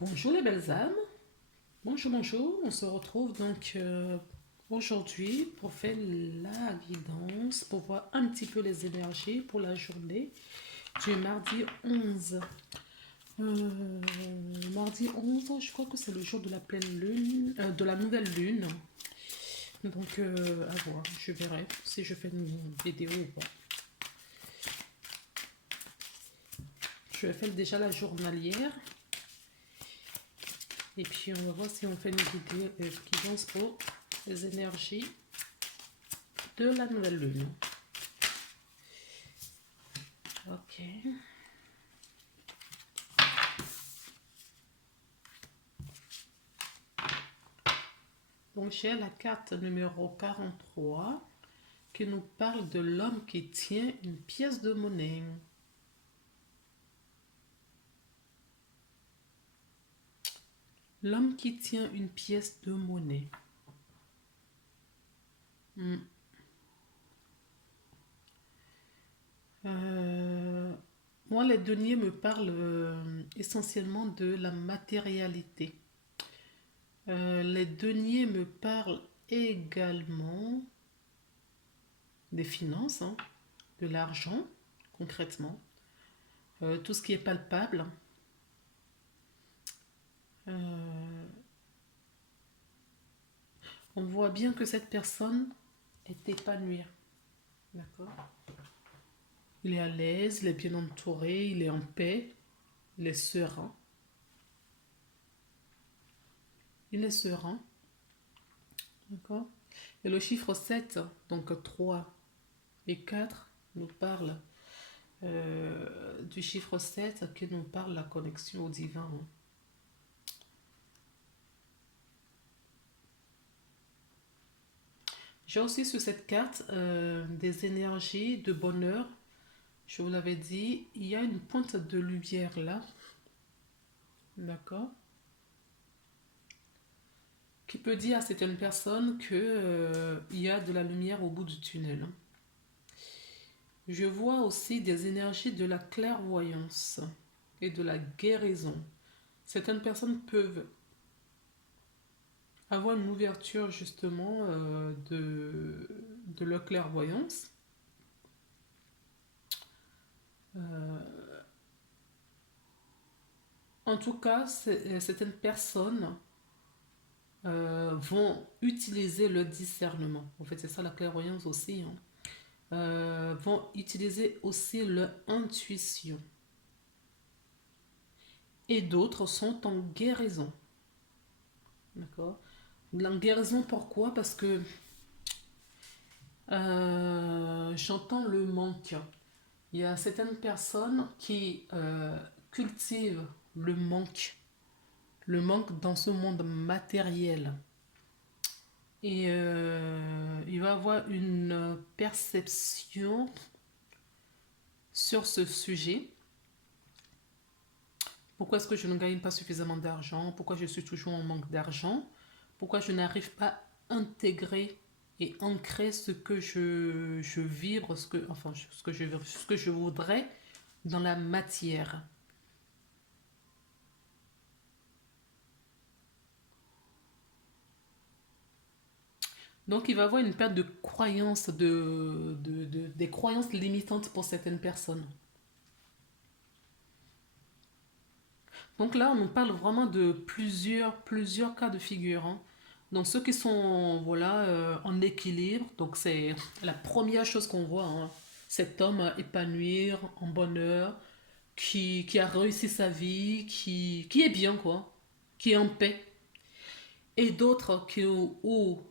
Bonjour les belles âmes, bonjour, bonjour. On se retrouve donc aujourd'hui pour faire la guidance, pour voir un petit peu les énergies pour la journée du mardi 11. Euh, Mardi 11, je crois que c'est le jour de la pleine lune, de la nouvelle lune. Donc à voir, je verrai si je fais une vidéo ou pas. Je vais faire déjà la journalière. Et puis on va voir si on fait une vidéo guidance pour les énergies de la nouvelle lune. Ok. Donc j'ai la carte numéro 43 qui nous parle de l'homme qui tient une pièce de monnaie. L'homme qui tient une pièce de monnaie. Hmm. Moi, les deniers me parlent essentiellement de la matérialité. Les deniers me parlent également des finances, hein, de l'argent, concrètement. Tout ce qui est palpable. Euh, on voit bien que cette personne est épanouie. D'accord. Il est à l'aise, il est bien entouré, il est en paix, il est serein. Il est serein. D'accord. Et le chiffre 7, donc 3 et 4, nous parle du chiffre 7 qui nous parle de la connexion au divin. J'ai aussi sur cette carte des énergies de bonheur. Je vous l'avais dit, il y a une pointe de lumière là. D'accord. Qui peut dire à certaines personnes que il y a de la lumière au bout du tunnel. Je vois aussi des énergies de la clairvoyance et de la guérison. Certaines personnes peuvent avoir une ouverture justement de leur clairvoyance. En tout cas, certaines personnes vont utiliser le discernement. En fait, c'est ça la clairvoyance aussi. Hein. Vont utiliser aussi leur intuition. Et d'autres sont en guérison. D'accord. En guérison, pourquoi? Parce que j'entends le manque. Il y a certaines personnes qui cultivent le manque dans ce monde matériel. Et il va avoir une perception sur ce sujet. Pourquoi est-ce que je ne gagne pas suffisamment d'argent? Pourquoi je suis toujours en manque d'argent? Pourquoi je n'arrive pas à intégrer et ancrer ce que je vibre, ce que je voudrais dans la matière? Donc il va y avoir une perte de croyances, des croyances limitantes pour certaines personnes. Donc là, on nous parle vraiment de plusieurs cas de figure. Hein. Donc ceux qui sont voilà, en équilibre, donc c'est la première chose qu'on voit. Hein. Cet homme épanoui, en bonheur, qui a réussi sa vie, qui est bien, quoi, qui est en paix. Et d'autres où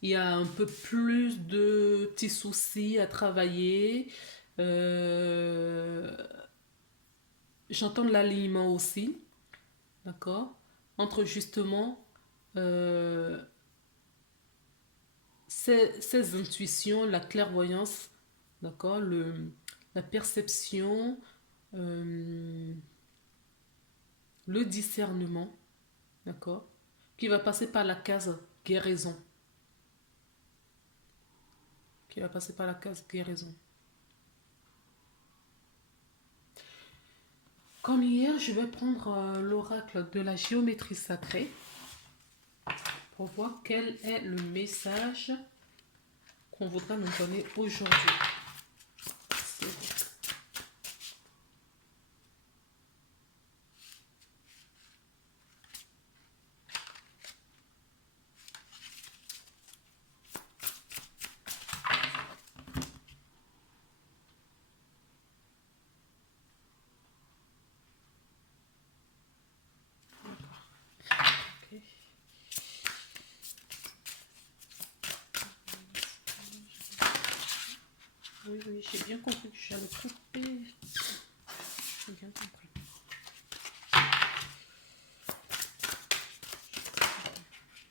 il y a un peu plus de petits soucis à travailler. Euh, J'entends l'alignement aussi, d'accord, entre justement euh, ces intuitions, la clairvoyance, d'accord, la perception, euh, le discernement, d'accord, qui va passer par la case guérison, qui va passer par la case guérison. Comme hier, je vais prendre l'oracle de la géométrie sacrée pour voir quel est le message qu'on voudra nous donner aujourd'hui. Ok. Oui, oui, j'ai bien compris que j'allais couper. J'ai bien compris.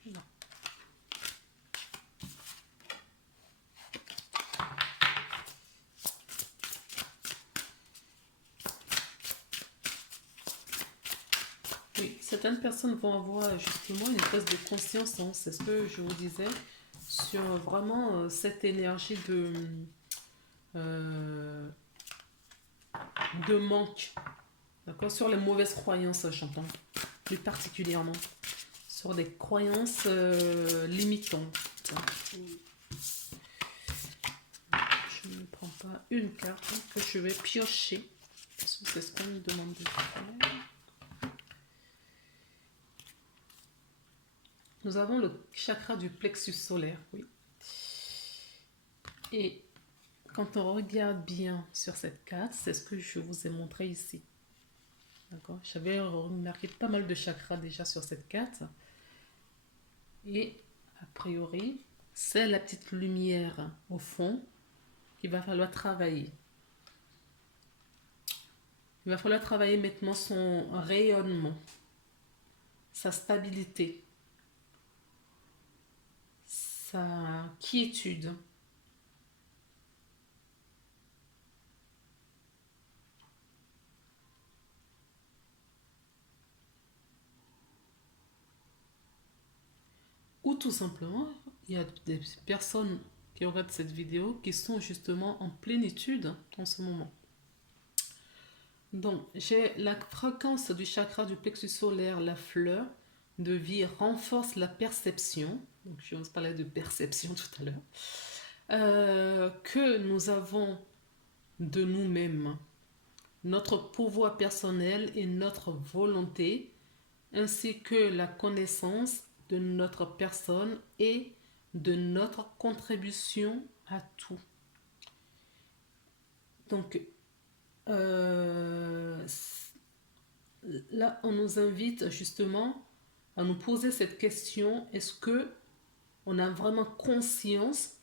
Non. Oui, certaines personnes vont avoir justement une espèce de conscience, hein, c'est ce que je vous disais, sur vraiment cette énergie euh, de manque, d'accord, sur les mauvaises croyances, j'entends, plus particulièrement, sur des croyances limitantes. Je ne prends pas une carte que je vais piocher, parce que c'est ce qu'on me demande de faire. Nous avons le chakra du plexus solaire, oui. Et quand on regarde bien sur cette carte, c'est ce que je vous ai montré ici. D'accord. J'avais remarqué pas mal de chakras déjà sur cette carte. Et a priori, c'est la petite lumière au fond qu'il va falloir travailler. Il va falloir travailler maintenant son rayonnement, sa stabilité, sa quiétude. Ou tout simplement, il y a des personnes qui regardent cette vidéo qui sont justement en plénitude en ce moment. Donc, j'ai la fréquence du chakra du plexus solaire, la fleur de vie renforce la perception. Donc, je vous parlais de perception tout à l'heure. Que nous avons de nous-mêmes, notre pouvoir personnel et notre volonté, ainsi que la connaissance de notre personne et de notre contribution à tout. Donc, là, on nous invite justement à nous poser cette question, est-ce que on a vraiment conscience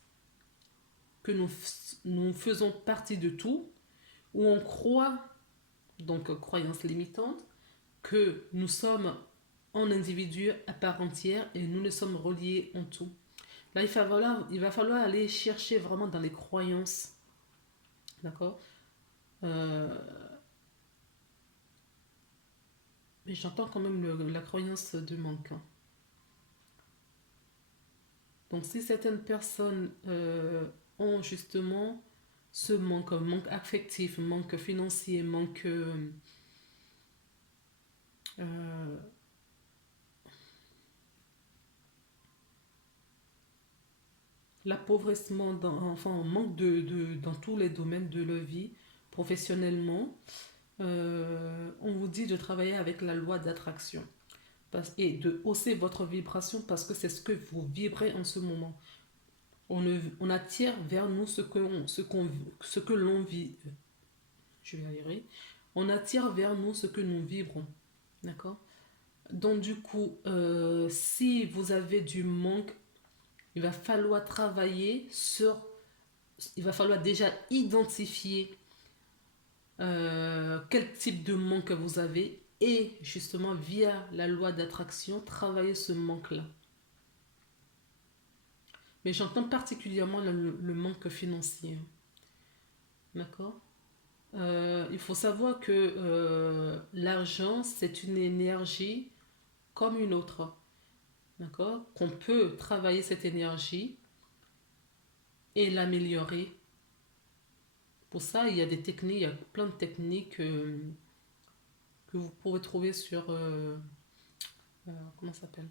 que nous faisons partie de tout, ou on croit, donc croyance limitante, que nous sommes en individu à part entière et nous ne sommes reliés en tout. Là, il va falloir aller chercher vraiment dans les croyances. D'accord. Mais j'entends quand même la croyance de manque. Donc, si certaines personnes ont justement ce manque, manque affectif, manque financier, manque l'appauvrissement, enfin, manque dans tous les domaines de leur vie, professionnellement, on vous dit de travailler avec la loi d'attraction et de hausser votre vibration parce que c'est ce que vous vibrez en ce moment. On attire vers nous ce que l'on vit. Je vais y arriver. On attire vers nous ce que nous vibrons. D'accord. Donc du coup, si vous avez du manque, il va falloir travailler sur... Il va falloir déjà identifier quel type de manque vous avez et justement via la loi d'attraction, travailler ce manque-là. Mais j'entends particulièrement le manque financier. D'accord. Il faut savoir que l'argent, c'est une énergie comme une autre. D'accord. Qu'on peut travailler cette énergie et l'améliorer. Pour ça, il y a des techniques, il y a plein de techniques que vous pouvez trouver sur... comment ça s'appelle?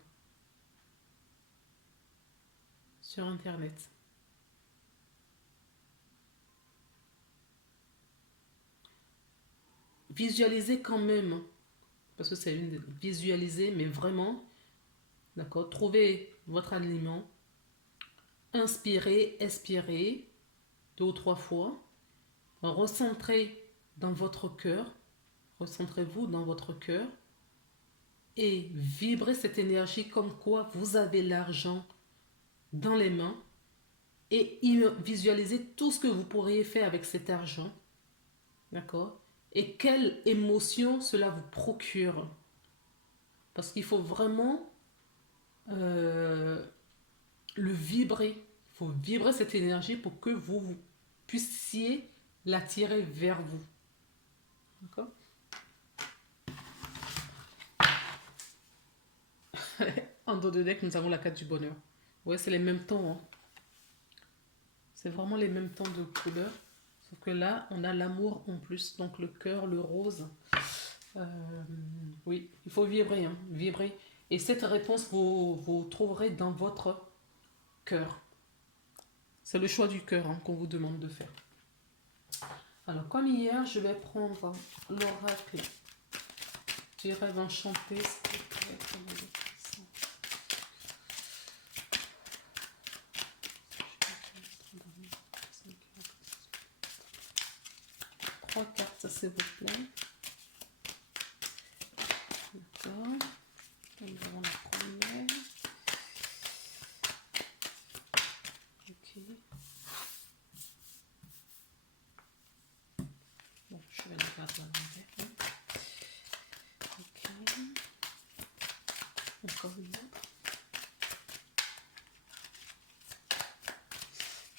Sur Internet. Visualisez quand même, parce que c'est une visualiser, mais vraiment, d'accord, trouvez votre aliment, inspirez, expirez 2 ou 3 fois, recentrez dans votre cœur, recentrez-vous dans votre cœur et vibrez cette énergie comme quoi vous avez l'argent dans les mains et visualisez tout ce que vous pourriez faire avec cet argent, d'accord? Et quelle émotion cela vous procure. Parce qu'il faut vraiment le vibrer. Il faut vibrer cette énergie pour que vous puissiez l'attirer vers vous. D'accord? En dos de deck, nous avons la carte du bonheur. Ouais, c'est les mêmes tons. Hein. C'est vraiment les mêmes tons de couleurs. Sauf que là, on a l'amour en plus. Donc le cœur, le rose. Oui, il faut vibrer. Hein, vibrer. Et cette réponse, vous trouverez dans votre cœur. C'est le choix du cœur qu'on vous demande de faire. Alors, comme hier, je vais prendre l'oracle du rêve enchanté. S'il te plaît, trois cartes, s'il vous plaît. D'accord. Nous avons la première. Ok. Bon, je vais la garder à l'envers. Ok. Encore une autre.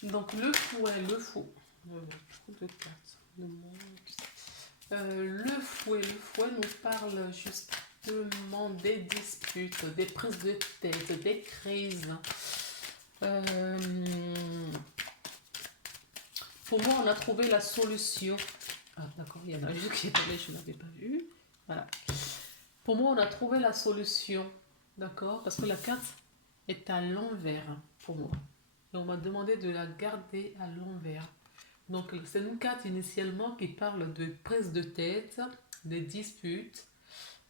Donc le fouet, le fou. Trop de cartes. Le fouet nous parle justement des disputes, des prises de tête, des crises. Pour moi, on a trouvé la solution. Ah, d'accord, il y en a une qui est allée, je ne l'avais pas vue. Voilà. Pour moi, on a trouvé la solution. D'accord? Parce que la carte est à l'envers pour moi. Et on m'a demandé de la garder à l'envers. Donc, c'est une carte initialement qui parle de prise de tête, des disputes.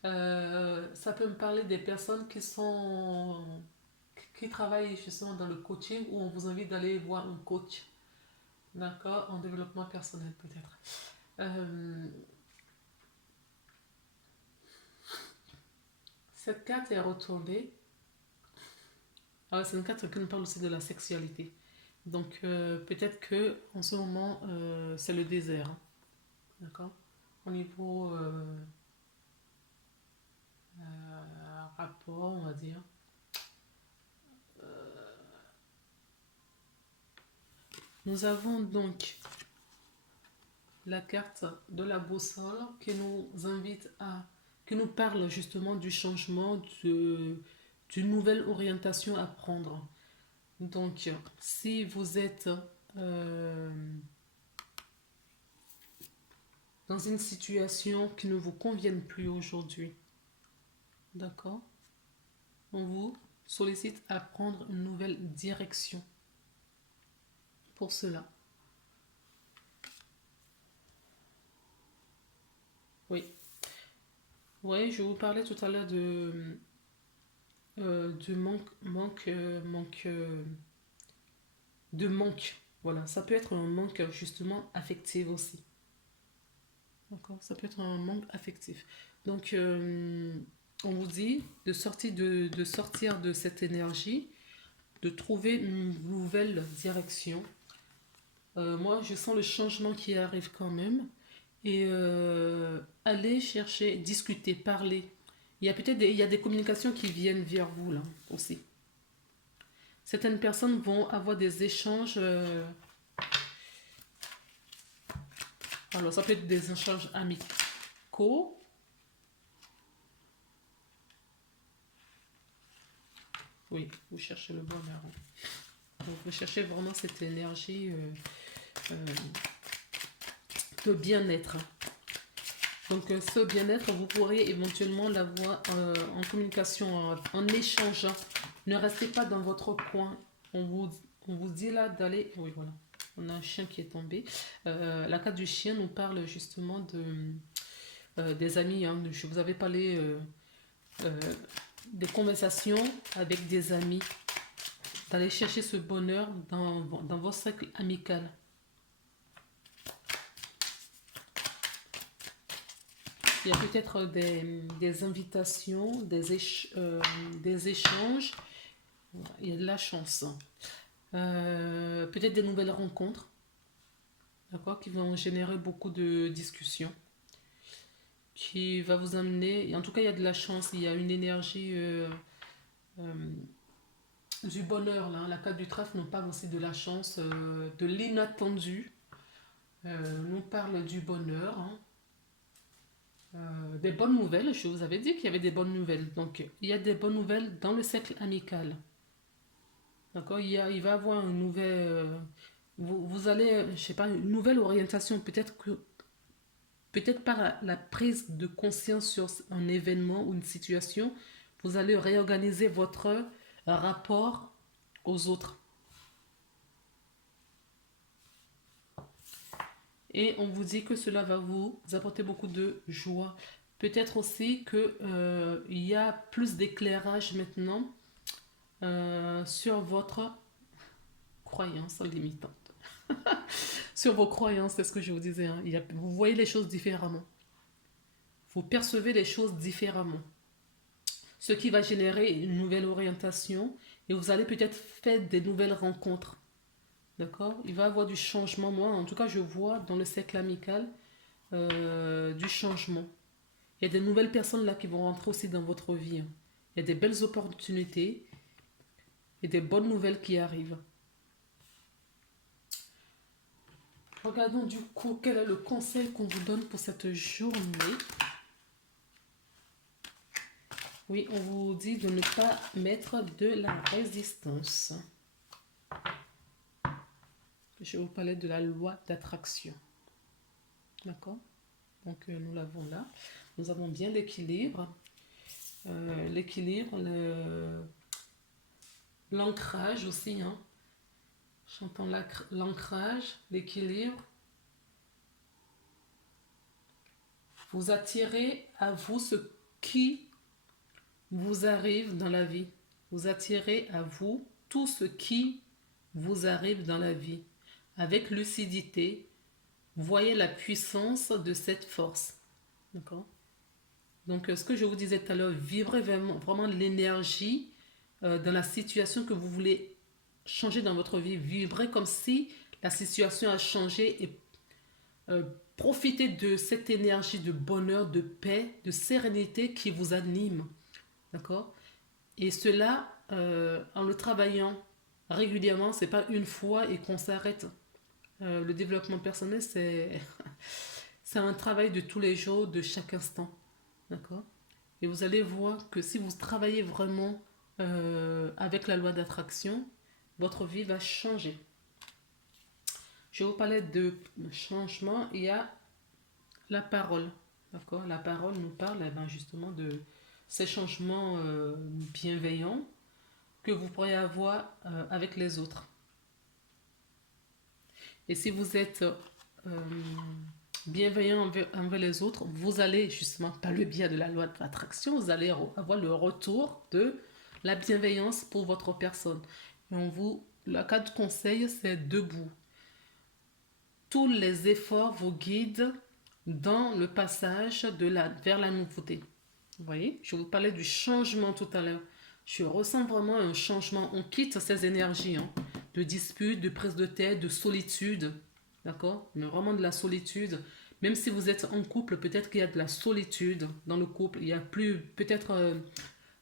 Ça peut me parler des personnes qui travaillent justement dans le coaching où on vous invite d'aller voir un coach. D'accord? En développement personnel peut-être. Cette carte est retournée. Ah, c'est une carte qui nous parle aussi de la sexualité. Donc peut-être que en ce moment c'est le désert, hein. D'accord. Au niveau rapport, on va dire. Nous avons donc la carte de la boussole qui nous invite qui nous parle justement du changement, d'une nouvelle orientation à prendre. Donc, si vous êtes dans une situation qui ne vous convienne plus aujourd'hui, d'accord, on vous sollicite à prendre une nouvelle direction pour cela. Oui. Oui, je vous parlais tout à l'heure de manque. Voilà, ça peut être un manque justement affectif aussi. D'accord, ça peut être un manque affectif. Donc, on vous dit de sortir de cette énergie, de trouver une nouvelle direction. Moi, je sens le changement qui arrive quand même. Et aller chercher, discuter, parler. Il y a peut-être il y a des communications qui viennent vers vous là aussi. Certaines personnes vont avoir des échanges. Alors, ça peut être des échanges amicaux. Oui, vous cherchez le bonheur. Donc, vous cherchez vraiment cette énergie de bien-être. Donc, ce bien-être, vous pourrez éventuellement l'avoir en communication, en échangeant. Ne restez pas dans votre coin. On vous, on vous dit là d'aller... Oui, voilà. On a un chien qui est tombé. La carte du chien nous parle justement des amis, hein. Je vous avais parlé euh, des conversations avec des amis, d'aller chercher ce bonheur dans votre cercle amical. Il y a peut-être des invitations, des échanges. Il y a de la chance. Peut-être des nouvelles rencontres, d'accord, qui vont générer beaucoup de discussions, qui va vous amener, en tout cas il y a de la chance, il y a une énergie euh, du bonheur là. La carte du trèfle nous parle aussi de la chance, de l'inattendu, nous parle du bonheur, hein. Des bonnes nouvelles. Je vous avais dit qu'il y avait des bonnes nouvelles, donc il y a des bonnes nouvelles dans le cercle amical, d'accord. Il va avoir une nouvelle, vous allez, je sais pas, une nouvelle orientation, peut-être par la prise de conscience sur un événement ou une situation, vous allez réorganiser votre rapport aux autres. Et on vous dit que cela va vous apporter beaucoup de joie. Peut-être aussi que il y a plus d'éclairage maintenant sur votre croyance limitante. Sur vos croyances, c'est ce que je vous disais, hein. Vous voyez les choses différemment. Vous percevez les choses différemment. Ce qui va générer une nouvelle orientation et vous allez peut-être faire des nouvelles rencontres. D'accord. Il va y avoir du changement. Moi, en tout cas, je vois dans le cercle amical du changement. Il y a des nouvelles personnes là qui vont rentrer aussi dans votre vie, hein. Il y a des belles opportunités et des bonnes nouvelles qui arrivent. Regardons du coup quel est le conseil qu'on vous donne pour cette journée. Oui, on vous dit de ne pas mettre de la résistance. Je vais vous parler de la loi d'attraction. D'accord. Donc, nous l'avons là. Nous avons bien l'équilibre. L'équilibre, l'ancrage aussi, hein. J'entends l'ancrage, l'équilibre. Vous attirez à vous ce qui vous arrive dans la vie. Vous attirez à vous tout ce qui vous arrive dans la vie. Avec lucidité, voyez la puissance de cette force. D'accord. Donc, ce que je vous disais tout à l'heure, vibrez vraiment l'énergie dans la situation que vous voulez changer dans votre vie. Vibrez comme si la situation a changé et profitez de cette énergie de bonheur, de paix, de sérénité qui vous anime. D'accord. Et cela, en le travaillant régulièrement, c'est pas une fois et qu'on s'arrête. Le développement personnel, c'est un travail de tous les jours, de chaque instant. D'accord. Et vous allez voir que si vous travaillez vraiment avec la loi d'attraction, votre vie va changer. Je vais vous parler de changement. Il y a la parole. D'accord. La parole nous parle justement de ces changements bienveillants que vous pourriez avoir avec les autres. Et si vous êtes bienveillant envers les autres, vous allez justement, par le biais de la loi de l'attraction, vous allez avoir le retour de la bienveillance pour votre personne. Et la carte conseil, c'est debout. Tous les efforts vous guident dans le passage vers la nouveauté. Vous voyez, je vous parlais du changement tout à l'heure. Je ressens vraiment un changement. On quitte ces énergies, hein, de dispute, de prise de tête, de solitude. D'accord. Mais vraiment de la solitude. Même si vous êtes en couple, peut-être qu'il y a de la solitude dans le couple. Il n'y a plus peut-être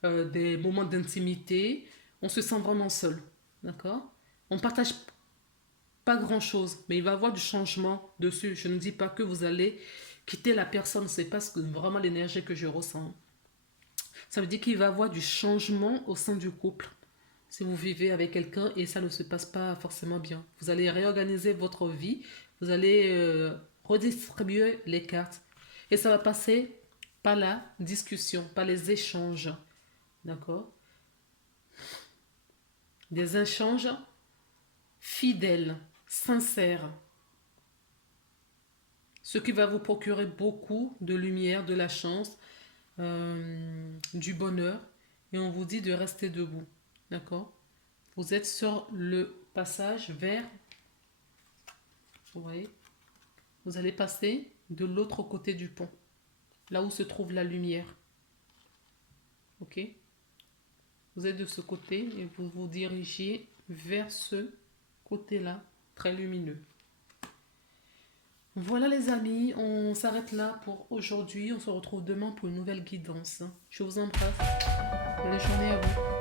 des moments d'intimité. On se sent vraiment seul. D'accord. On ne partage pas grand-chose, mais il va y avoir du changement dessus. Je ne dis pas que vous allez quitter la personne. C'est pas vraiment l'énergie que je ressens. Ça veut dire qu'il va y avoir du changement au sein du couple. Si vous vivez avec quelqu'un et ça ne se passe pas forcément bien, vous allez réorganiser votre vie, vous allez redistribuer les cartes. Et ça va passer par la discussion, par les échanges. D'accord? Des échanges fidèles, sincères. Ce qui va vous procurer beaucoup de lumière, de la chance, du bonheur. Et on vous dit de rester debout. D'accord? Vous êtes sur le passage vers, vous voyez, vous allez passer de l'autre côté du pont, là où se trouve la lumière. Ok? Vous êtes de ce côté et vous vous dirigez vers ce côté-là, très lumineux. Voilà les amis, on s'arrête là pour aujourd'hui. On se retrouve demain pour une nouvelle guidance. Je vous embrasse. Belle journée à vous.